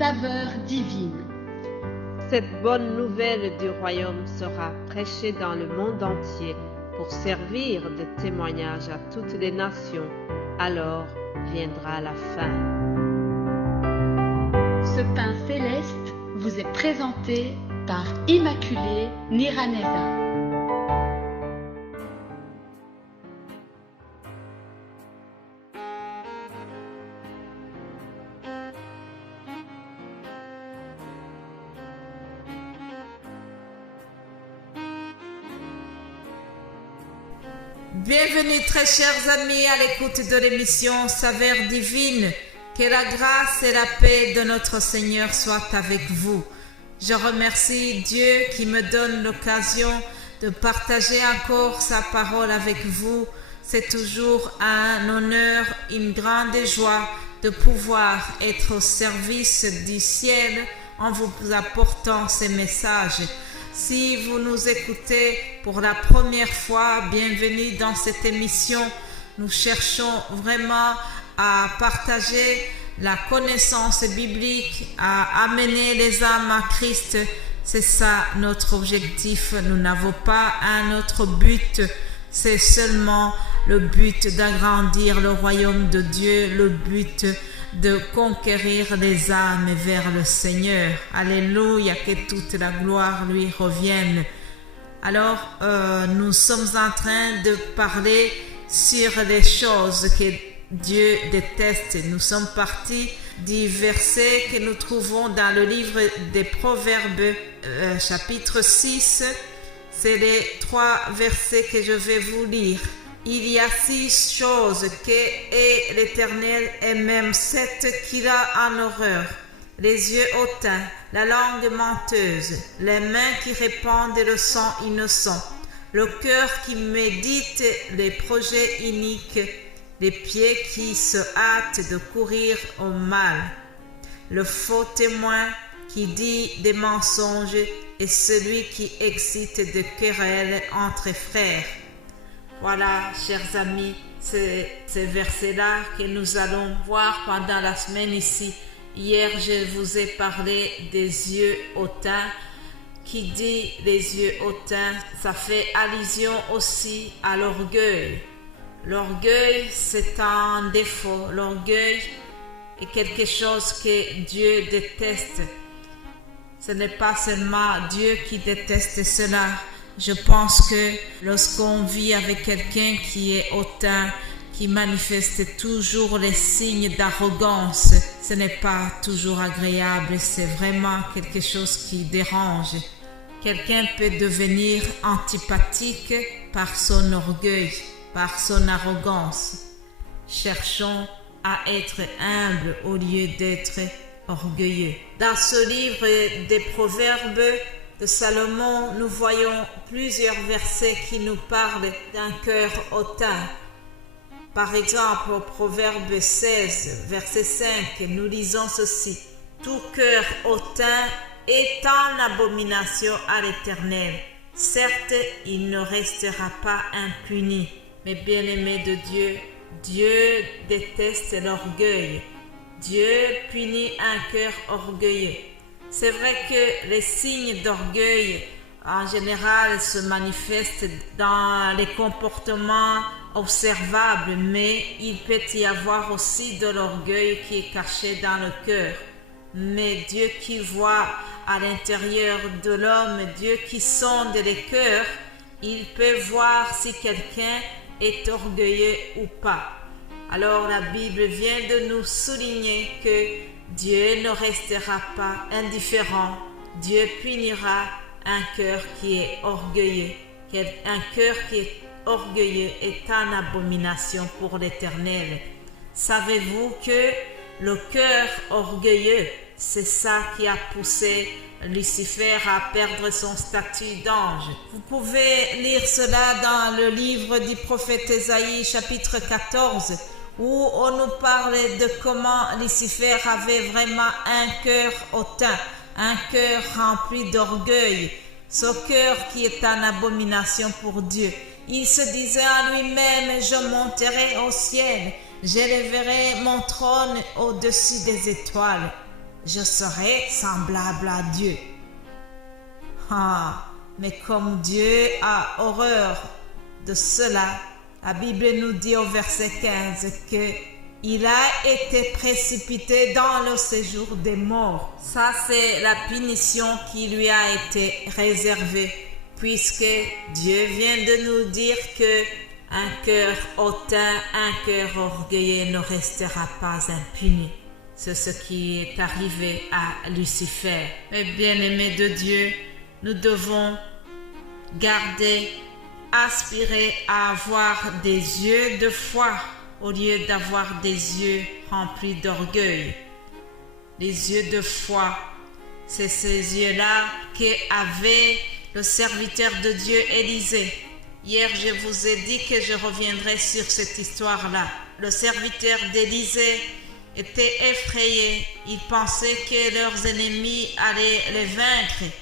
saveur divine. Cette bonne nouvelle du royaume sera prêchée dans le monde entier pour servir de témoignage à toutes les nations. Alors viendra la fin. Ce pain céleste vous est présenté par Immaculée Niraneza. Bienvenue très chers amis à l'écoute de l'émission Saveur divine. Que la grâce et la paix de notre Seigneur soient avec vous. Je remercie Dieu qui me donne l'occasion de partager encore sa parole avec vous. C'est toujours un honneur, une grande joie de pouvoir être au service du ciel en vous apportant ces messages. Si vous nous écoutez pour la première fois, bienvenue dans cette émission. Nous cherchons vraiment à partager la connaissance biblique, à amener les âmes à Christ. C'est ça notre objectif. Nous n'avons pas un autre but. C'est seulement le but d'agrandir le royaume de Dieu, le but de conquérir les âmes vers le Seigneur. Alléluia, que toute la gloire lui revienne. Alors, nous sommes en train de parler sur les choses que Dieu déteste. Nous sommes partis du verset que nous trouvons dans le livre des Proverbes, chapitre 6. C'est les 3 versets que je vais vous lire. Il y a 6 choses que l'Éternel et même 7 qu'il a en horreur. Les yeux hautains, la langue menteuse, les mains qui répandent le sang innocent, le cœur qui médite les projets iniques, les pieds qui se hâtent de courir au mal, le faux témoin qui dit des mensonges et celui qui excite des querelles entre frères. Voilà, chers amis, c'est ces versets-là que nous allons voir pendant la semaine ici. Hier, je vous ai parlé des yeux hautains. Qui dit les yeux hautains, ça fait allusion aussi à l'orgueil. L'orgueil, c'est un défaut. L'orgueil est quelque chose que Dieu déteste. Ce n'est pas seulement Dieu qui déteste cela. Je pense que lorsqu'on vit avec quelqu'un qui est hautain, qui manifeste toujours les signes d'arrogance, ce n'est pas toujours agréable, c'est vraiment quelque chose qui dérange. Quelqu'un peut devenir antipathique par son orgueil, par son arrogance. Cherchons à être humbles au lieu d'être orgueilleux. Dans ce livre des Proverbes de Salomon, nous voyons plusieurs versets qui nous parlent d'un cœur hautain. Par exemple, au Proverbe 16, verset 5, nous lisons ceci. « Tout cœur hautain est en abomination à l'Éternel. Certes, il ne restera pas impuni. » Mais bien-aimés de Dieu, Dieu déteste l'orgueil. Dieu punit un cœur orgueilleux. C'est vrai que les signes d'orgueil, en général, se manifestent dans les comportements observables, mais il peut y avoir aussi de l'orgueil qui est caché dans le cœur. Mais Dieu qui voit à l'intérieur de l'homme, Dieu qui sonde les cœurs, il peut voir si quelqu'un est orgueilleux ou pas. Alors la Bible vient de nous souligner que Dieu ne restera pas indifférent. Dieu punira un cœur qui est orgueilleux. Un cœur qui est orgueilleux est une abomination pour l'Éternel. Savez-vous que le cœur orgueilleux, c'est ça qui a poussé Lucifer à perdre son statut d'ange? Vous pouvez lire cela dans le livre du prophète Ésaïe, chapitre 14, où on nous parle de comment Lucifer avait vraiment un cœur hautain, un cœur rempli d'orgueil, ce cœur qui est une abomination pour Dieu. Il se disait en lui-même, je monterai au ciel, j'élèverai mon trône au-dessus des étoiles. je serai semblable à Dieu. Ah, mais comme Dieu a horreur de cela, la Bible nous dit au verset 15 que il a été précipité dans le séjour des morts. Ça, c'est la punition qui lui a été réservée, puisque Dieu vient de nous dire que un cœur hautain, un cœur orgueilleux ne restera pas impuni. C'est ce qui est arrivé à Lucifer. Mais bien-aimés de Dieu, nous devons garder, aspirer à avoir des yeux de foi au lieu d'avoir des yeux remplis d'orgueil. Les yeux de foi, c'est ces yeux-là qu'avait le serviteur de Dieu Élisée. Hier, je vous ai dit que je reviendrai sur cette histoire-là. Le serviteur d'Élisée était effrayé. Il pensait que leurs ennemis allaient les vaincre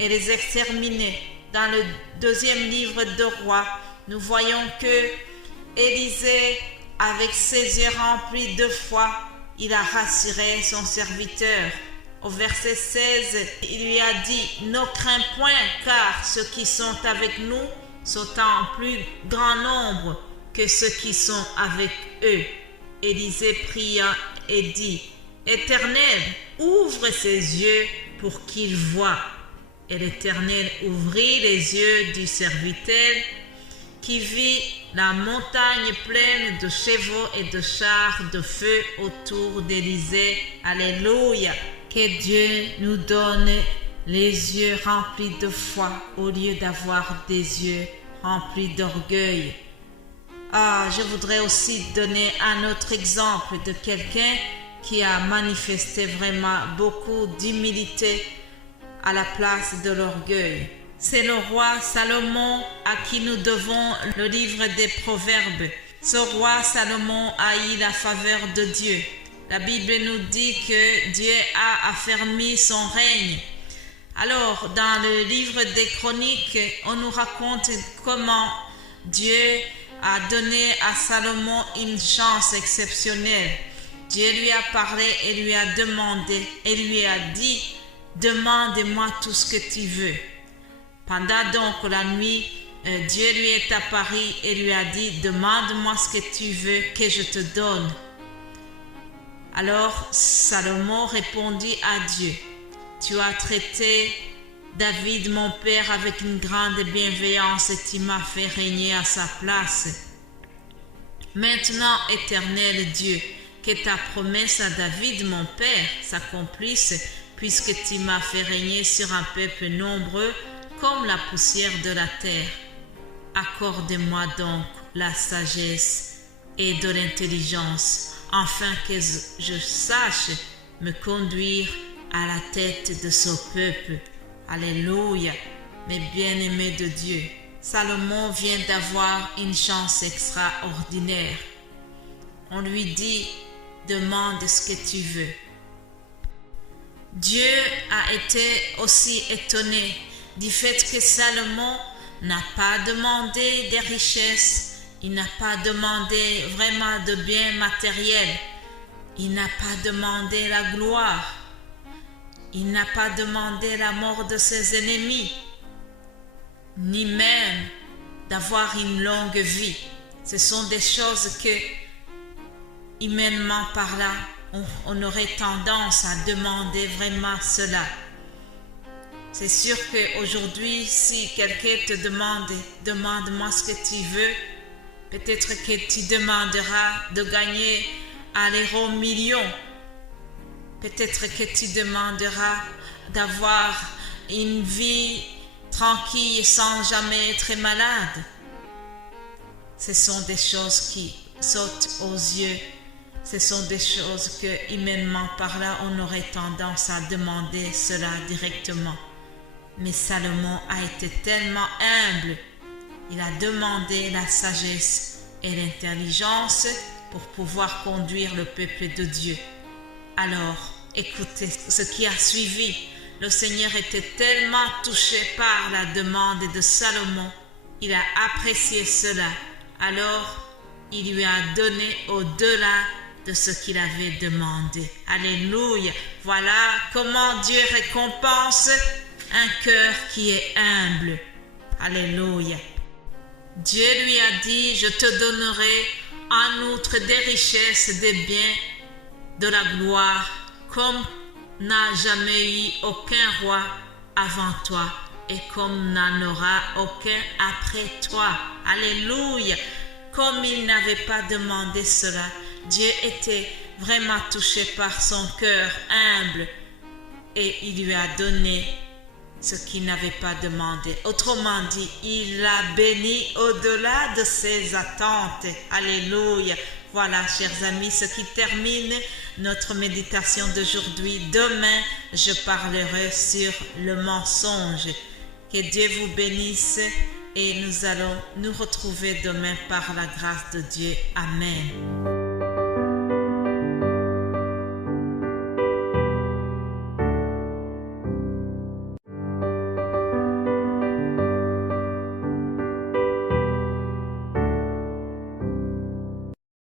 et les exterminer. Dans le 2e livre de Rois, nous voyons que Élisée, avec ses yeux remplis de foi, il a rassuré son serviteur. Au verset 16, il lui a dit « Ne crains point, car ceux qui sont avec nous sont en plus grand nombre que ceux qui sont avec eux. » Élisée pria et dit « Éternel, ouvre ses yeux pour qu'il voie. » Et l'Éternel ouvrit les yeux du serviteur qui vit la montagne pleine de chevaux et de chars de feu autour d'Élisée. Alléluia! Que Dieu nous donne les yeux remplis de foi au lieu d'avoir des yeux remplis d'orgueil. Je voudrais aussi donner un autre exemple de quelqu'un qui a manifesté vraiment beaucoup d'humilité à la place de l'orgueil. C'est le roi Salomon à qui nous devons le livre des Proverbes. Ce roi Salomon a eu la faveur de Dieu. La Bible nous dit que Dieu a affermi son règne. Alors, dans le livre des Chroniques, on nous raconte comment Dieu a donné à Salomon une chance exceptionnelle. Dieu lui a parlé et lui a demandé et lui a dit « Demande-moi tout ce que tu veux ». Pendant donc la nuit, Dieu lui est apparu et lui a dit « Demande-moi ce que tu veux que je te donne ». Alors Salomon répondit à Dieu « Tu as traité David mon père avec une grande bienveillance et tu m'as fait régner à sa place. Maintenant, Éternel Dieu, que ta promesse à David mon père s'accomplisse, puisque tu m'as fait régner sur un peuple nombreux comme la poussière de la terre. Accorde-moi donc la sagesse et de l'intelligence, afin que je sache me conduire à la tête de ce peuple. Alléluia, mes bien-aimés de Dieu. Salomon vient d'avoir une chance extraordinaire. On lui dit, demande ce que tu veux. Dieu a été aussi étonné du fait que Salomon n'a pas demandé des richesses, il n'a pas demandé vraiment de biens matériels, il n'a pas demandé la gloire, il n'a pas demandé la mort de ses ennemis, ni même d'avoir une longue vie. Ce sont des choses que, humainement parlant, on aurait tendance à demander vraiment cela. C'est sûr qu'aujourd'hui, si quelqu'un te demande, demande-moi ce que tu veux, peut-être que tu demanderas de gagner à l'euro million. Peut-être que tu demanderas d'avoir une vie tranquille sans jamais être malade. Ce sont des choses qui sautent aux yeux. Ce sont des choses que, humainement parlant, on aurait tendance à demander cela directement. Mais Salomon a été tellement humble. Il a demandé la sagesse et l'intelligence pour pouvoir conduire le peuple de Dieu. Alors, écoutez ce qui a suivi. Le Seigneur était tellement touché par la demande de Salomon. Il a apprécié cela. Alors, il lui a donné au-delà de ce qu'il avait demandé. Alléluia. Voilà comment Dieu récompense un cœur qui est humble. Alléluia. Dieu lui a dit, je te donnerai en outre des richesses, des biens, de la gloire, comme n'a jamais eu aucun roi avant toi et comme n'en aura aucun après toi. Alléluia. Comme il n'avait pas demandé cela, Dieu était vraiment touché par son cœur humble et il lui a donné ce qu'il n'avait pas demandé. Autrement dit, il l'a béni au-delà de ses attentes. Alléluia. Voilà, chers amis, ce qui termine notre méditation d'aujourd'hui. Demain, je parlerai sur le mensonge. Que Dieu vous bénisse et nous allons nous retrouver demain par la grâce de Dieu. Amen.